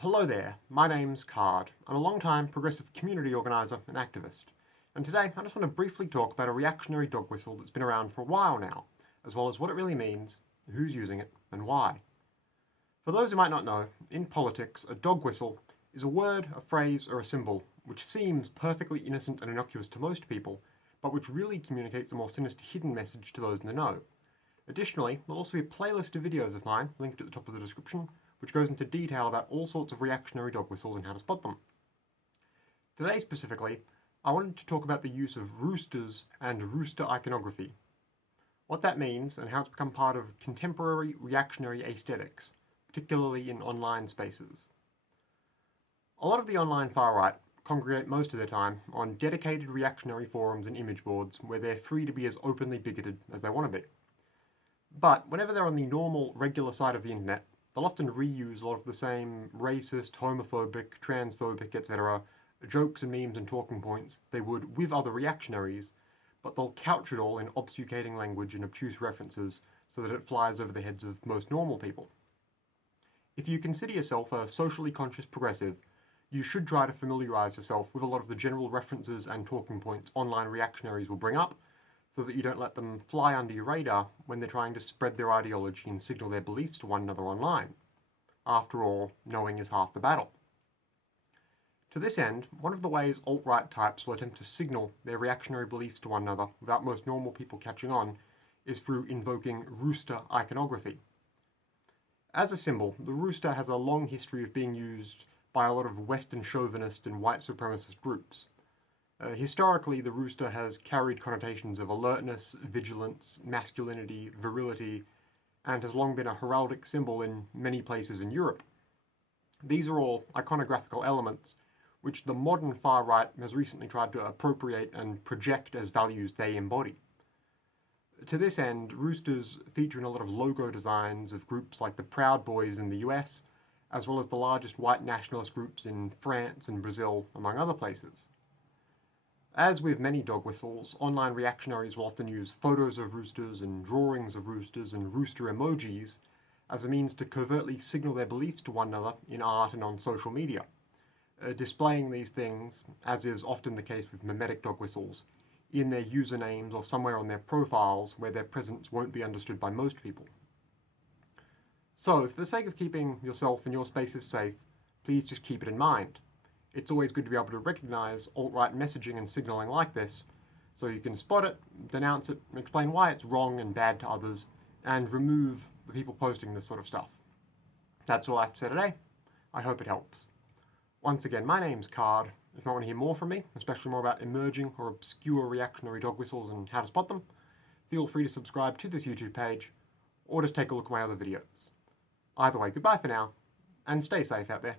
Hello there, my name's Card. I'm a long-time progressive community organiser and activist, and today I just want to briefly talk about a reactionary dog whistle that's been around for a while now, as well as what it really means, who's using it, and why. For those who might not know, in politics, a dog whistle is a word, a phrase, or a symbol which seems perfectly innocent and innocuous to most people, but which really communicates a more sinister hidden message to those in the know. Additionally, there'll also be a playlist of videos of mine, linked at the top of the description, which goes into detail about all sorts of reactionary dog whistles and how to spot them. Today specifically, I wanted to talk about the use of roosters and rooster iconography, what that means and how it's become part of contemporary reactionary aesthetics, particularly in online spaces. A lot of the online far-right congregate most of their time on dedicated reactionary forums and image boards where they're free to be as openly bigoted as they want to be. But whenever they're on the normal, regular side of the internet, they'll often reuse a lot of the same racist, homophobic, transphobic, etc. jokes and memes and talking points they would with other reactionaries, but they'll couch it all in obfuscating language and obtuse references so that it flies over the heads of most normal people. If you consider yourself a socially conscious progressive, you should try to familiarise yourself with a lot of the general references and talking points online reactionaries will bring up, so that you don't let them fly under your radar when they're trying to spread their ideology and signal their beliefs to one another online. After all, knowing is half the battle. To this end, one of the ways alt-right types will attempt to signal their reactionary beliefs to one another without most normal people catching on is through invoking rooster iconography. As a symbol, the rooster has a long history of being used by a lot of Western chauvinist and white supremacist groups. Historically, the rooster has carried connotations of alertness, vigilance, masculinity, virility, and has long been a heraldic symbol in many places in Europe. These are all iconographical elements which the modern far right has recently tried to appropriate and project as values they embody. To this end, roosters feature in a lot of logo designs of groups like the Proud Boys in the US, as well as the largest white nationalist groups in France and Brazil, among other places. As with many dog whistles, online reactionaries will often use photos of roosters and drawings of roosters and rooster emojis as a means to covertly signal their beliefs to one another in art and on social media, displaying these things, as is often the case with mimetic dog whistles, in their usernames or somewhere on their profiles where their presence won't be understood by most people. So, for the sake of keeping yourself and your spaces safe, please just keep it in mind. It's always good to be able to recognise alt-right messaging and signalling like this, so you can spot it, denounce it, explain why it's wrong and bad to others, and remove the people posting this sort of stuff. That's all I have to say today. I hope it helps. Once again, my name's Card. If you want to hear more from me, especially more about emerging or obscure reactionary dog whistles and how to spot them, feel free to subscribe to this YouTube page, or just take a look at my other videos. Either way, goodbye for now, and stay safe out there.